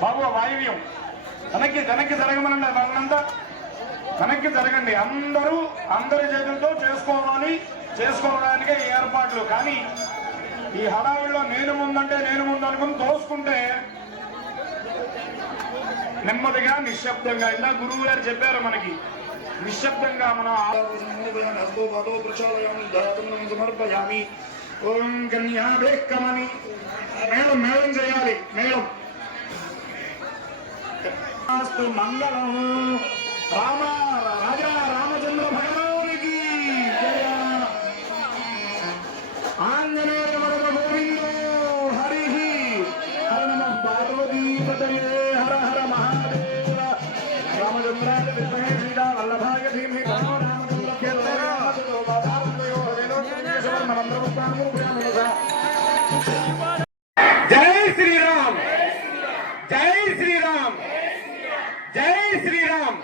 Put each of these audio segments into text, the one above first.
బాబు వాయువ్యం వెనక్కి వెనక్కి జరగమనండి. వాళ్ళంతా వెనక్కి జరగండి. అందరి చేతులతో చేసుకోవడానికే ఏర్పాట్లు. కానీ ఈ హడావిడిలో నేను ముందంటే నేను ముందు అనుకుని తోసుకుంటే నెమ్మదిగా నిశ్శబ్దంగా ఇలా గురువు గారు చెప్పారు మనకి. నిశ్శబ్దంగా మనం సమర్పయామి. ఓం కన్యాభేక్కమని మేళం చేయాలి. మేళం మంగళం. రాజా రామచంద్ర భగవానికి ఆంజనేయ వరద గోవిందో హరి హర నమ పార్వతీపతయే హర హర మహాదేవ. రామచంద్రాయ విద్మహే శ్రీరా వల్లభాయ ధీమహి తన్నో రామచంద్ర జై శ్రీరామ్, జై శ్రీరామ్, జై శ్రీరామ్,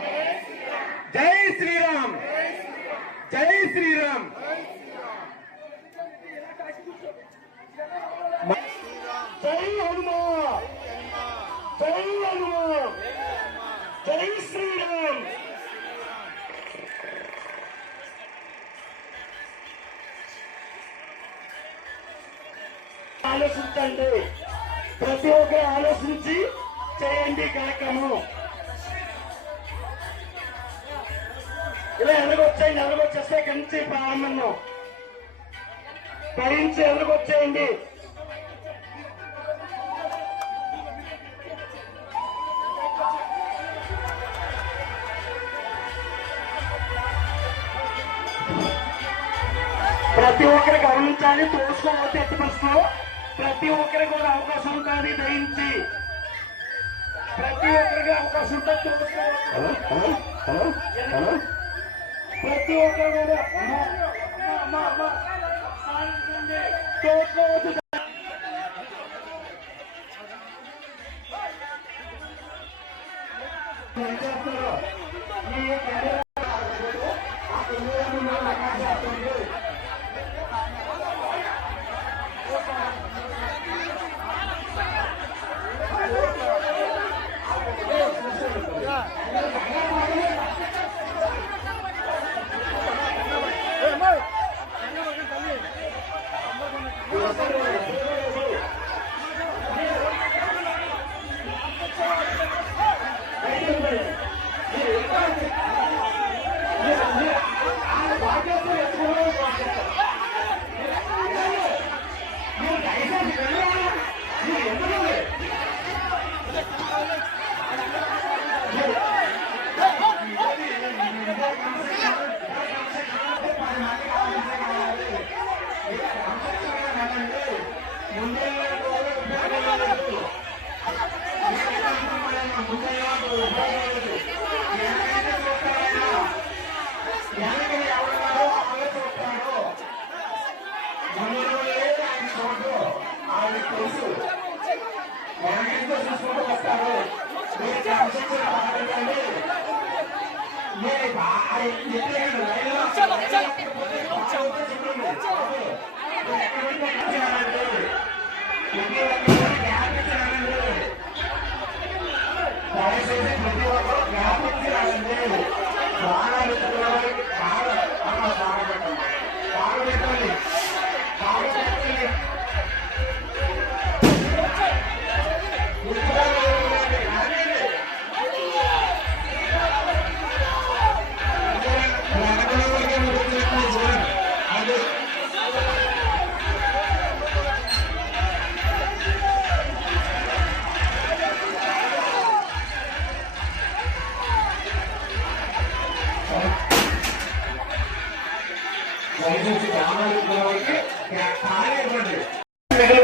జై శ్రీరామ్, జై శ్రీరామ్. జై హనుమా, జై హనుమా, జై శ్రీరామ్. ఆలోచించండి, ప్రతి ఒక్కరు ఆలోచించి చేయండి కార్యక్రమం. ఇలా ఎదురుకొచ్చేస్తే కంచి ప్రారంభం భరించి ఎదురుకొచ్చేయండి. ప్రతి ఒక్కరు గమనించాలి. తోసుకోవద్దు ఎట్టి పరిస్థితుల్లో. ప్రతి ఒక్కరికి కూడా అవకాశం ఉంటుంది. దయించి ప్రతి ఒక్కరికి అవకాశం ఉంటుంది. ప్రతి ఒక్కరు కూడా తోసుకోవద్దు.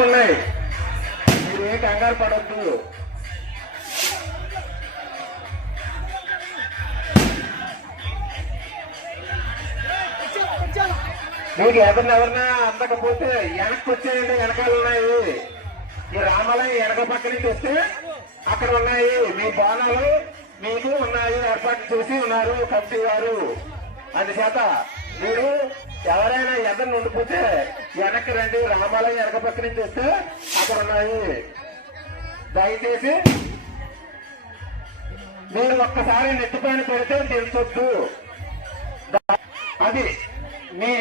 ఉన్నాయి. మీరు ఏ కంగారు పడద్దు. మీకు ఎవరినెవరినా అందకపోతే వెనక్కి వచ్చేయండి. వెనకాల ఉన్నాయి. ఈ రామాలయం వెనక పక్క నుంచి వస్తే అక్కడ ఉన్నాయి. మీ బాణాలు మీకు ఉన్నాయి. ఏర్పాటు చేసి ఉన్నారు కమిటీ వారు. అందుచేత మీరు ఎవరైనా ఎదరు ఉండిపోతే వెనక్కి రండి. రామాలయం వెనక పక్క నుంచి వస్తే అక్కడ ఉన్నాయి. దయచేసి మీరు ఒక్కసారి నెత్తిపైన పెడితే తెలుసొద్దు. అది మీ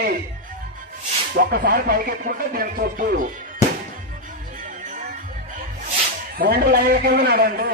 ఒక్కసారి పైకెత్తుకుంటే తెలుసొద్దు. 2 లైన్ల కింద నడండి.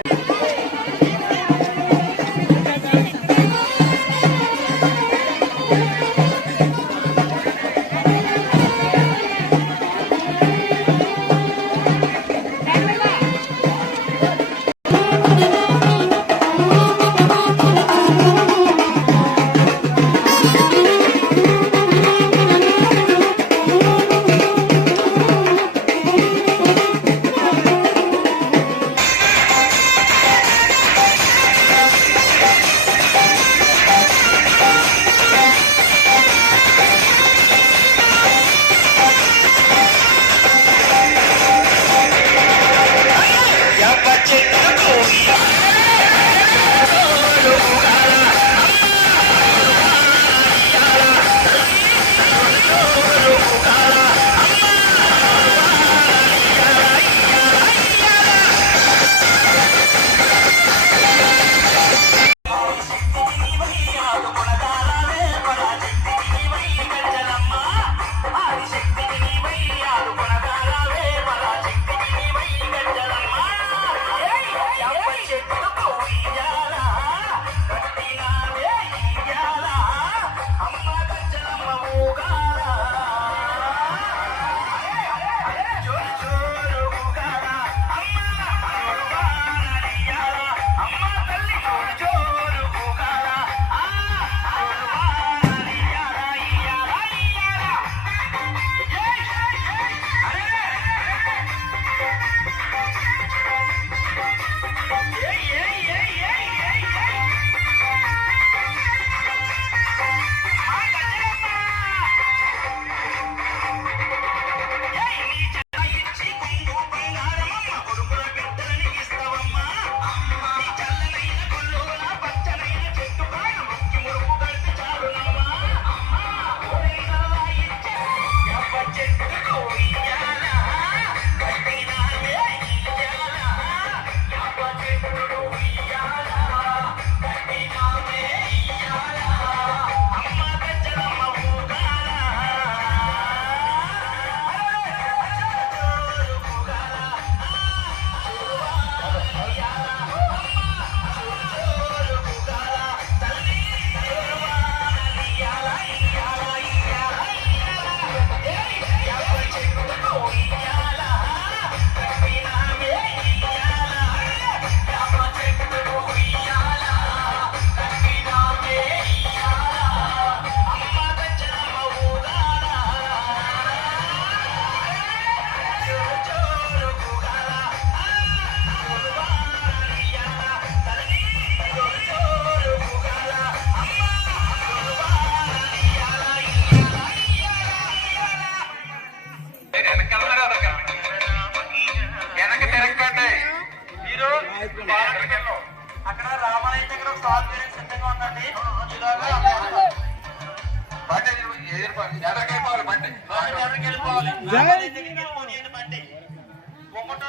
అక్కడ రామాలయం దగ్గర ఒక సాల్ పేరెంట్ సిద్ధంగా ఉందండి.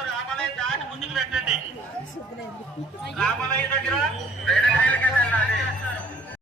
రామాలయం దాటి ముందుకు పెట్టండి. రామాలయం దగ్గర